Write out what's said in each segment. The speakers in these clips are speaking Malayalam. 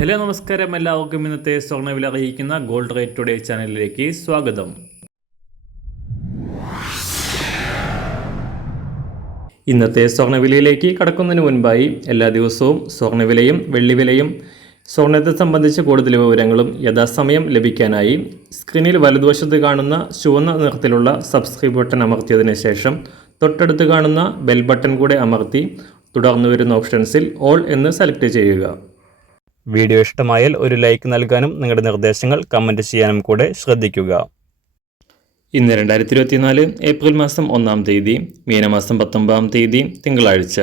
ഹലോ നമസ്കാരം, എല്ലാവർക്കും ഇന്നത്തെ സ്വർണ്ണവില അറിയിക്കുന്ന ഗോൾഡ് റേറ്റ് ടുഡേ ചാനലിലേക്ക് സ്വാഗതം. ഇന്നത്തെ സ്വർണ്ണവിലയിലേക്ക് കടക്കുന്നതിന് മുൻപായി എല്ലാ ദിവസവും സ്വർണ്ണവിലയും വെള്ളിവിലയും സ്വർണ്ണത്തെ സംബന്ധിച്ച കൂടുതൽ വിവരങ്ങളും യഥാസമയം ലഭിക്കാനായി സ്ക്രീനിൽ വലതുവശത്ത് കാണുന്ന ചുവന്ന നിറത്തിലുള്ള സബ്സ്ക്രൈബ് ബട്ടൺ അമർത്തിയതിനു ശേഷം തൊട്ടടുത്ത് കാണുന്ന ബെൽ ബട്ടൺ കൂടെ അമർത്തി തുടർന്ന് വരുന്ന ഓപ്ഷൻസിൽ ഓൾ എന്ന് സെലക്ട് ചെയ്യുക. വീഡിയോ ഇഷ്ടമായാൽ ഒരു ലൈക്ക് നൽകാനും നിങ്ങളുടെ നിർദ്ദേശങ്ങൾ കമൻറ്റ് ചെയ്യാനും കൂടെ ശ്രദ്ധിക്കുക. ഇന്ന് 2024 ഏപ്രിൽ മാസം 1-ാം തീയതി, മീനമാസം 19-ാം തീയതി തിങ്കളാഴ്ച.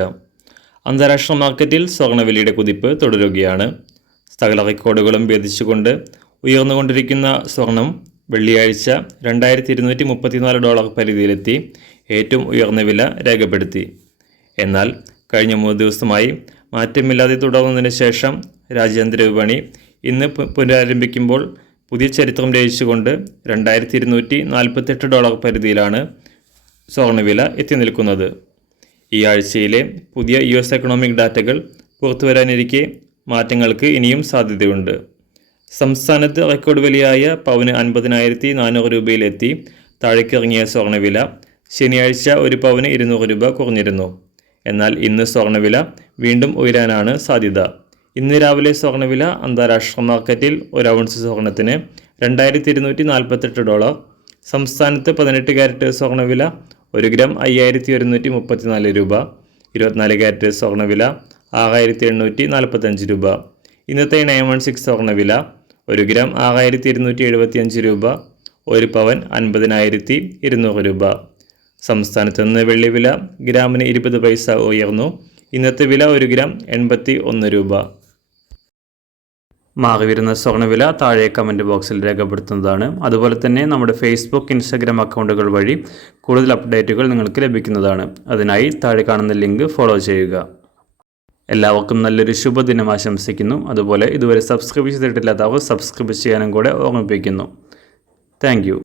അന്താരാഷ്ട്ര മാർക്കറ്റിൽ സ്വർണ്ണവിലയുടെ കുതിപ്പ് തുടരുകയാണ്. സകല റെക്കോർഡുകളും ഭേദിച്ചുകൊണ്ട് ഉയർന്നുകൊണ്ടിരിക്കുന്ന സ്വർണം വെള്ളിയാഴ്ച $2234 പരിധിയിലെത്തി ഏറ്റവും ഉയർന്ന വില രേഖപ്പെടുത്തി. എന്നാൽ കഴിഞ്ഞ 3 ദിവസമായി മാറ്റമില്ലാതെ തുടർന്നതിന് ശേഷം രാജ്യാന്തര വിപണി ഇന്ന് പുനരാരംഭിക്കുമ്പോൾ പുതിയ ചരിത്രം രചിച്ചുകൊണ്ട് $2248 പരിധിയിലാണ് സ്വർണ്ണവില എത്തി നിൽക്കുന്നത്. ഈ ആഴ്ചയിലെ പുതിയ US എക്കണോമിക് ഡാറ്റകൾ പുറത്തുവരാനിരിക്കെ മാറ്റങ്ങൾക്ക് ഇനിയും സാധ്യതയുണ്ട്. സംസ്ഥാനത്ത് റെക്കോർഡ് വിലയായ പവന് 50,400 രൂപയിലെത്തി താഴേക്കിറങ്ങിയ സ്വർണ്ണവില ശനിയാഴ്ച ഒരു പവന് 200 രൂപ കുറഞ്ഞിരുന്നു. എന്നാൽ ഇന്ന് സ്വർണ്ണവില വീണ്ടും ഉയരാനാണ് സാധ്യത. ഇന്ന് രാവിലെ സ്വർണ്ണവില അന്താരാഷ്ട്ര മാർക്കറ്റിൽ ഒരു ഔൺസ് സ്വർണ്ണത്തിന് $2248, സംസ്ഥാനത്ത് 18 കാരറ്റ് സ്വർണ്ണവില 1 ഗ്രാം 5134 രൂപ, 24 കാരറ്റ് സ്വർണ്ണവില 6845 രൂപ. ഇന്നത്തെ 916 സ്വർണ്ണവില 1 ഗ്രാം 6275 രൂപ, 1 പവൻ 50,200 രൂപ. സംസ്ഥാനത്ത് നിന്ന് വെള്ളിവില ഗ്രാമിന് 20 പൈസ ഉയർന്നു. ഇന്നത്തെ വില 1 ഗ്രാം 81 രൂപ. മാറിവരുന്ന സ്വർണ്ണവില താഴെ കമൻറ്റ് ബോക്സിൽ രേഖപ്പെടുത്തുന്നതാണ്. അതുപോലെ തന്നെ നമ്മുടെ ഫേസ്ബുക്ക്, ഇൻസ്റ്റാഗ്രാം അക്കൗണ്ടുകൾ വഴി കൂടുതൽ അപ്ഡേറ്റുകൾ നിങ്ങൾക്ക് ലഭിക്കുന്നതാണ്. അതിനായി താഴെ കാണുന്ന ലിങ്ക് ഫോളോ ചെയ്യുക. എല്ലാവർക്കും നല്ലൊരു ശുഭദിനം ആശംസിക്കുന്നു. അതുപോലെ ഇതുവരെ സബ്സ്ക്രൈബ് ചെയ്തിട്ടില്ലാത്തവർ സബ്സ്ക്രൈബ് ചെയ്യാനും കൂടെ ഓർമ്മിപ്പിക്കുന്നു. Thank you.